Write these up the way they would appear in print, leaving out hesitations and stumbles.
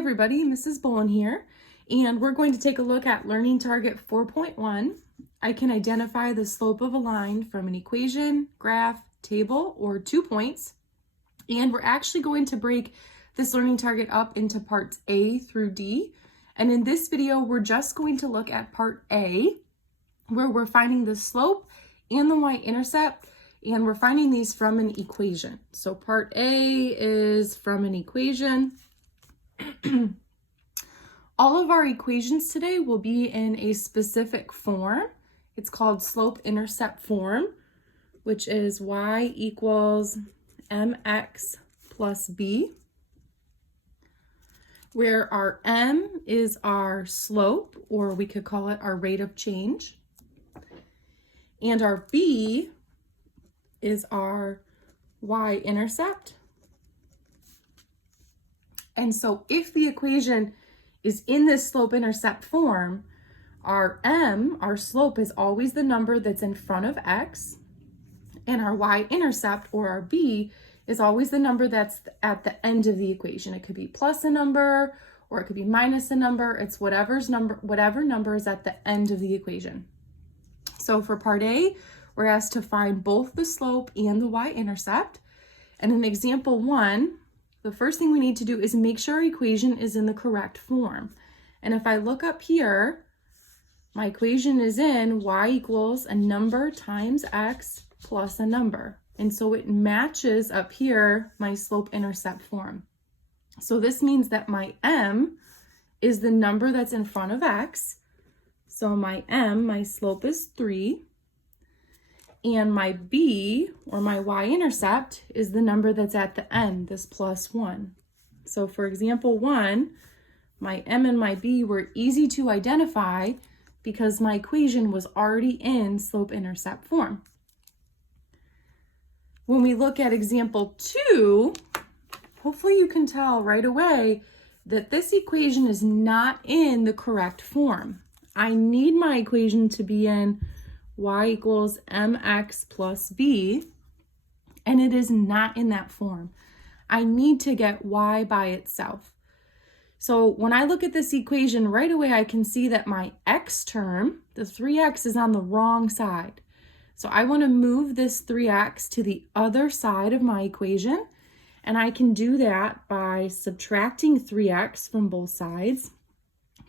everybody, Mrs. Bowen here, and we're going to take a look at Learning Target 4.1. I can identify the slope of a line from an equation, graph, table, or 2 points, and we're actually going to break this learning target up into parts A through D, and in this video we're just going to look at part A, where we're finding the slope and the y-intercept, and we're finding these from an equation. So part A is from an equation. All of our equations today will be in a specific form. It's called slope-intercept form, which is y equals mx plus b, where our m is our slope, or we could call it our rate of change, and our b is our y-intercept. And so if the equation is in this slope-intercept form, our m, our slope, is always the number that's in front of x, and our y-intercept, or our b, is always the number that's at the end of the equation. It could be plus a number, or it could be minus a number. It's whatever number is at the end of the equation. So for part A, we're asked to find both the slope and the y-intercept. And in example 1, the first thing we need to do is make sure our equation is in the correct form. And if I look up here, my equation is in y equals a number times x plus a number. And so it matches up here my slope-intercept form. So this means that my m is the number that's in front of x. So my m, my slope, is 3. And my b, or my y-intercept, is the number that's at the end, this plus 1. So for example 1, my m and my b were easy to identify because my equation was already in slope-intercept form. When we look at example 2, hopefully you can tell right away that this equation is not in the correct form. I need my equation to be in y equals mx plus b, and it is not in that form. I need to get y by itself. So when I look at this equation, right away I can see that my x term, the 3x, is on the wrong side. So I want to move this 3x to the other side of my equation, and I can do that by subtracting 3x from both sides.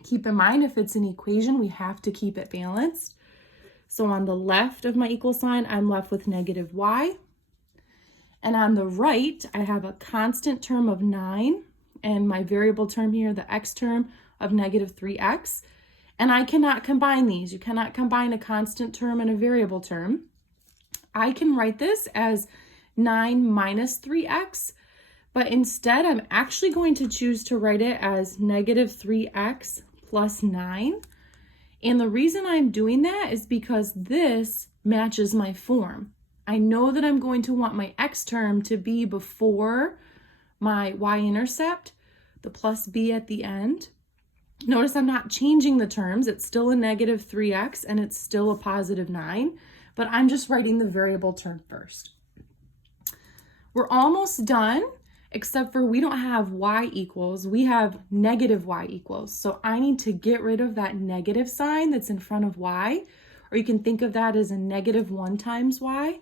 Keep in mind, if it's an equation, we have to keep it balanced. So on the left of my equal sign, I'm left with negative y. And on the right, I have a constant term of 9, and my variable term here, the x term, of negative 3x. And I cannot combine these. You cannot combine a constant term and a variable term. I can write this as 9 minus 3x, but instead I'm actually going to choose to write it as negative 3x plus 9. And the reason I'm doing that is because this matches my form. I know that I'm going to want my x term to be before my y-intercept, the plus b at the end. Notice I'm not changing the terms. It's still a negative 3x and it's still a positive 9, but I'm just writing the variable term first. We're almost done, except for we don't have y equals, we have negative y equals. So I need to get rid of that negative sign that's in front of y, or you can think of that as a negative 1 times y.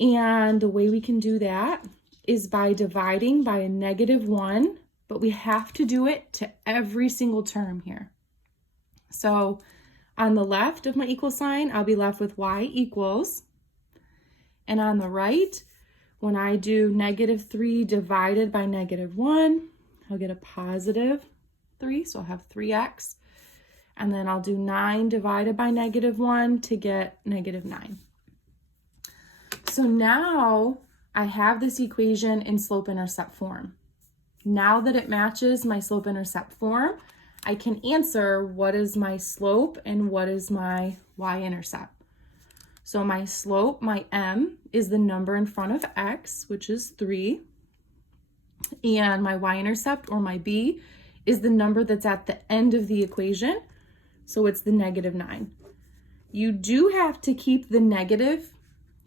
And the way we can do that is by dividing by a negative 1, but we have to do it to every single term here. So on the left of my equal sign, I'll be left with y equals, and on the right, when I do negative 3 divided by negative 1, I'll get a positive 3, so I'll have 3x. And then I'll do 9 divided by negative 1 to get negative 9. So now I have this equation in slope-intercept form. Now that it matches my slope-intercept form, I can answer what is my slope and what is my y-intercept. So my slope, my m, is the number in front of x, which is 3. And my y-intercept, or my b, is the number that's at the end of the equation. So it's the negative 9. You do have to keep the negative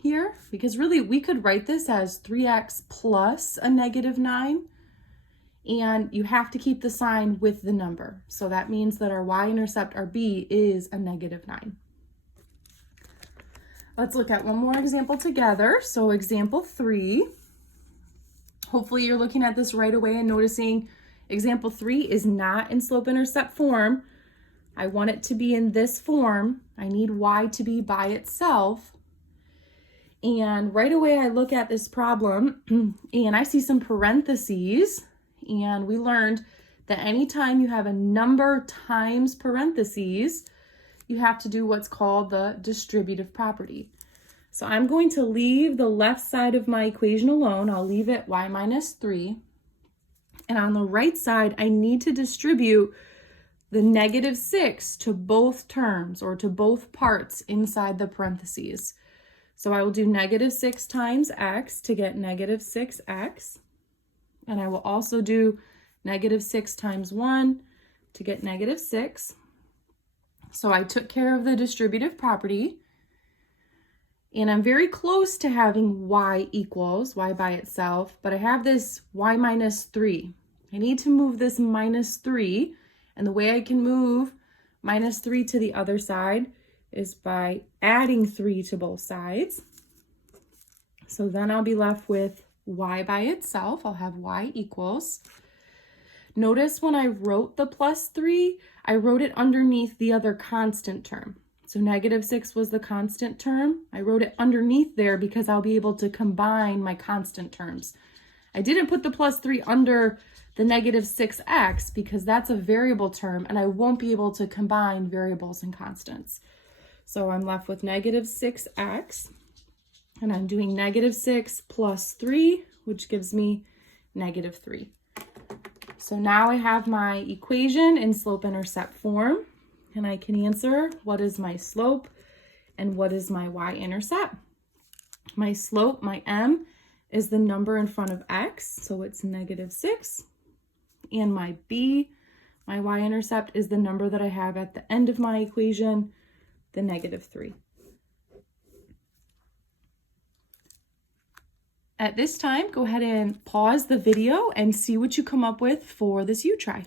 here, because really we could write this as 3x plus a negative 9. and you have to keep the sign with the number. So that means that our y-intercept, our b, is a -9. Let's look at one more example together. So example 3. Hopefully you're looking at this right away and noticing example 3 is not in slope-intercept form. I want it to be in this form. I need y to be by itself. And right away I look at this problem and I see some parentheses, and we learned that anytime you have a number times parentheses, you have to do what's called the distributive property. So I'm going to leave the left side of my equation alone. I'll leave it y minus 3. And on the right side, I need to distribute the -6 to both terms, or to both parts inside the parentheses. So I will do -6 times x to get -6x. And I will also do -6 times 1 to get -6. So I took care of the distributive property. And I'm very close to having y equals, y by itself, but I have this y minus 3. I need to move this -3, and the way I can move -3 to the other side is by adding 3 to both sides. So then I'll be left with y by itself. I'll have y equals. Notice when I wrote the +3, I wrote it underneath the other constant term. So -6 was the constant term. I wrote it underneath there because I'll be able to combine my constant terms. I didn't put the +3 under the -6x because that's a variable term and I won't be able to combine variables and constants. So I'm left with -6x, and I'm doing -6 plus 3, which gives me -3. So now I have my equation in slope-intercept form, and I can answer what is my slope and what is my y-intercept. My slope, my m, is the number in front of x, so it's -6. And my b, my y-intercept, is the number that I have at the end of my equation, the -3. At this time, go ahead and pause the video and see what you come up with for this U-try.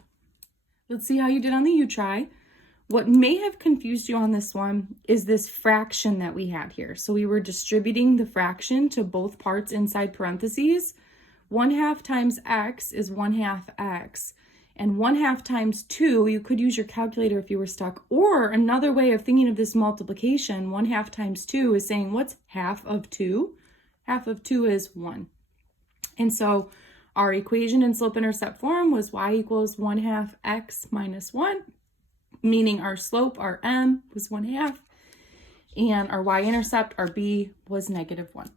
Let's see how you did on the U-try. What may have confused you on this one is this fraction that we have here. So we were distributing the fraction to both parts inside parentheses. 1/2 times x is 1/2 x. And 1/2 times 2, you could use your calculator if you were stuck. Or another way of thinking of this multiplication, 1/2 times 2 is saying, what's half of 2? Half of 2 is 1. And so our equation in slope-intercept form was y equals 1/2 x minus 1, meaning our slope, our m, was 1/2, and our y-intercept, our b, was -1.